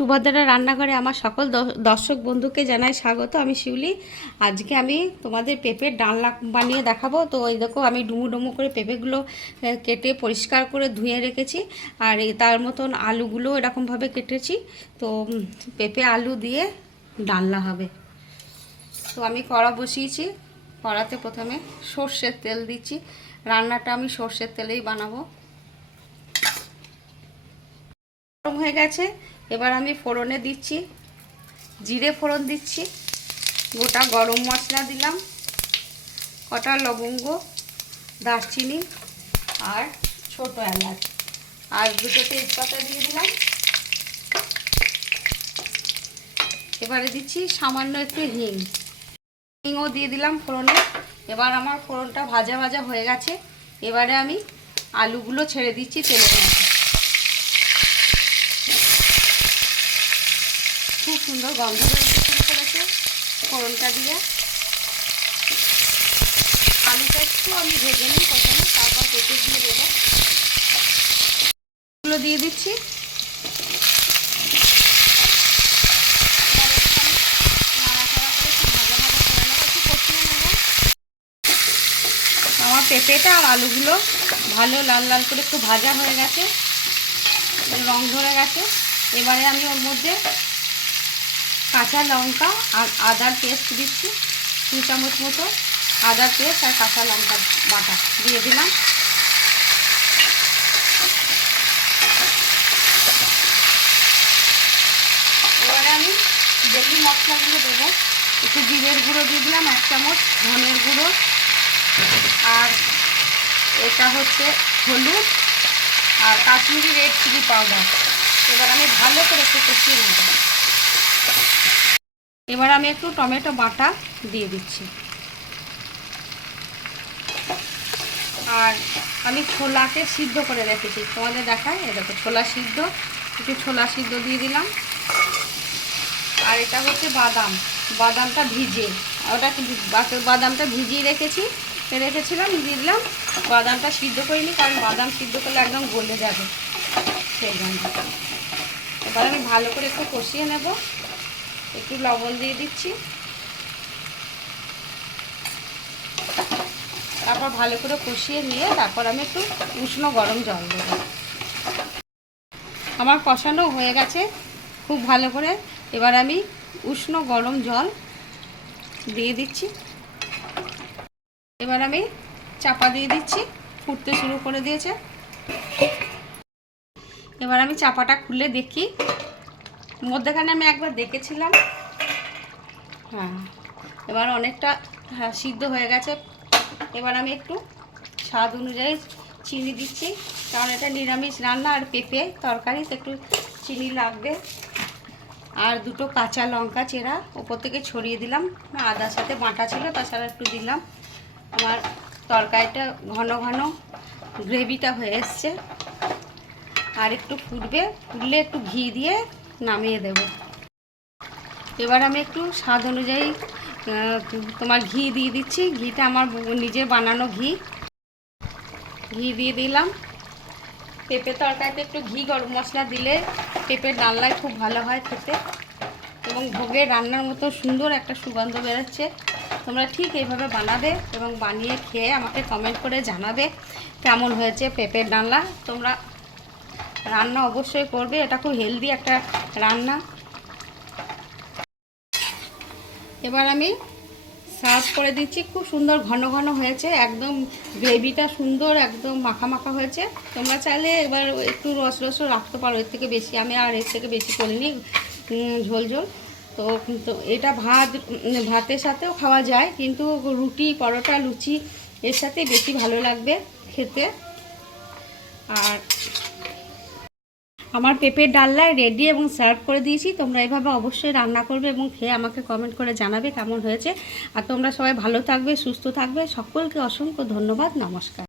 সুভদ্রা রান্নাঘরে আমার সকল দর্শক বন্ধুকে জানাই স্বাগত। আমি শিউলি। আজকে আমি তোমাদের পেঁপের ডালনা বানিয়ে দেখাবো। তো এই দেখো, আমি ডুমু ডুমু করে পেঁপেগুলো কেটে পরিষ্কার করে ধুয়ে রেখেছি। আর তার মতন আলুগুলো এরকমভাবে কেটেছি। তো পেঁপে আলু দিয়ে ডালনা হবে। তো আমি কড়া বসিয়েছি। কড়াতে প্রথমে সর্ষের তেল দিচ্ছি। রান্নাটা আমি সর্ষের তেলেই বানাবো। গরম হয়ে গেছে, এবার আমি ফোড়নে দিচ্ছি, জিরে ফোড়ন দিচ্ছি, গোটা গরম মশলা দিলাম, কটা লবঙ্গ, দারচিনি আর ছোট এলাচ, আর দুটো তেজপাতা দিয়ে দিলাম। এবারে দিচ্ছি সামান্য একটু হিংও দিয়ে দিলাম ফোড়নে। এবার আমার ফোড়নটা ভাজা ভাজা হয়ে গেছে। এবারে আমি আলুগুলো ছেড়ে দিচ্ছি তেলের মধ্যে। খুব সুন্দর গন্ধ বেরোতে শুরু করেছে ফোড়নটা দিয়ে। আলুটা একটু আমি ভেজে নিই প্রথমে, তারপর পেঁপে দিয়ে দেবো। এগুলো দিয়ে দিচ্ছি। নাড়াচাড়া করে খুব ভাজা ভাজা করে নেবো, একটু কষিয়ে নেবো। আমার পেঁপেটা আর আলুগুলো ভালো লাল লাল করে একটু ভাজা হয়ে গেছে, রং ধরে গেছে। এবারে আমি ওর মধ্যে কাঁচা লঙ্কা আর আদার পেস্ট দিচ্ছি, 2 চামচ মতো আদার পেস্ট আর কাঁচা লঙ্কা বাটা দিয়ে দিলাম। এবারে আমি ডেলি মশলাগুলো দেবো। একটু জিরের গুঁড়ো দিয়ে দিলাম 1 চামচ, ধনের গুঁড়ো, আর এটা হচ্ছে হলুদ আর কাশ্মীরি রেড চিলি পাউডার। এবার আমি ভালো করে একটু কষিয়ে নেব। এবার আমি একটু টমেটো বাটা দিয়ে দিচ্ছি। আর আমি ছোলাকে সিদ্ধ করে রেখেছি, তোমাদের দেখায়। এই দেখো ছোলা সিদ্ধ, একটু ছোলা সিদ্ধ দিয়ে দিলাম। আর এটা হচ্ছে বাদাম, বাদামটা ভিজে, ওটা বাদামটা ভিজিয়ে রেখেছিলাম, দিয়ে দিলাম। বাদামটা সিদ্ধ করিনি, কারণ বাদাম সিদ্ধ করলে একদম গলে যাবে, সেই জন্য। এবার আমি ভালো করে একটু কষিয়ে নেব। একটু লবণ দিয়ে দিচ্ছি, তারপর ভালো করে কষিয়ে নিয়ে তারপর আমি একটু উষ্ণ গরম জল দেবো। আমার কষানো হয়ে গেছে খুব ভালো করে। এবার আমি উষ্ণ গরম জল দিয়ে দিচ্ছি। এবার আমি চাপা দিয়ে দিচ্ছি, ফুটতে শুরু করে দিয়েছে। এবার আমি চাপাটা খুলে দেখি। মধ্যেখানে আমি একবার দেখেছিলাম, হ্যাঁ, এবার অনেকটা সিদ্ধ হয়ে গেছে। এবার আমি একটু স্বাদ অনুযায়ী চিনি দিচ্ছি, কারণ এটা নিরামিষ রান্না আর পেঁপে তরকারি, তো একটু চিনি লাগবে। আর 2টো কাঁচা লঙ্কা চেরা ওপর থেকে ছড়িয়ে দিলাম। আদার সাথে বাটা ছিল, তাছাড়া একটু দিলাম। আমার তরকারিটা ঘন ঘন গ্রেভিটা হয়ে এসছে। আর একটু ফুটলে একটু ঘি দিয়ে নামিয়ে দেব। এবার আমি একটু স্বাদ অনুযায়ী তোমার ঘি দিয়ে দিচ্ছি। ঘিটা আমার নিজের বানানো ঘি দিয়ে দিলাম। পেঁপে তরকারিতে একটু ঘি গরম মশলা দিলে পেঁপের ডালনায় খুব ভালো হয় খেতে, এবং ভোগের রান্নার মতো সুন্দর একটা সুগন্ধ বেরোচ্ছে। তোমরা ঠিক এইভাবে বানাবে এবং বানিয়ে খেয়ে আমাকে কমেন্ট করে জানাবে কেমন হয়েছে পেঁপের ডালনা। তোমরা রান্না অবশ্যই করবে, এটা খুব হেলদি একটা রান্না। এবার আমি সার্ভ করে দিচ্ছি। খুব সুন্দর ঘন ঘন হয়েছে, একদম গ্রেভিটা সুন্দর, একদম মাখা মাখা হয়েছে। তোমরা চাইলে এবার একটু রস রাখতে পারো, এর থেকে বেশি। আমি আর এর থেকে বেশি করিনি, ঝোল ঝোল। তো এটা ভাতের সাথেও খাওয়া যায়, কিন্তু রুটি, পরোটা, লুচি এর সাথে বেশি ভালো লাগবে খেতে। আর আমার পেঁপের ডালনায় রেডি এবং সার্ভ করে দিয়েছি। তোমরা এভাবে অবশ্যই রান্না করবে এবং খেয়ে আমাকে কমেন্ট করে জানাবে কেমন হয়েছে। আর তোমরা সবাই ভালো থাকবে, সুস্থ থাকবে। সকলকে অসংখ্য ধন্যবাদ, নমস্কার।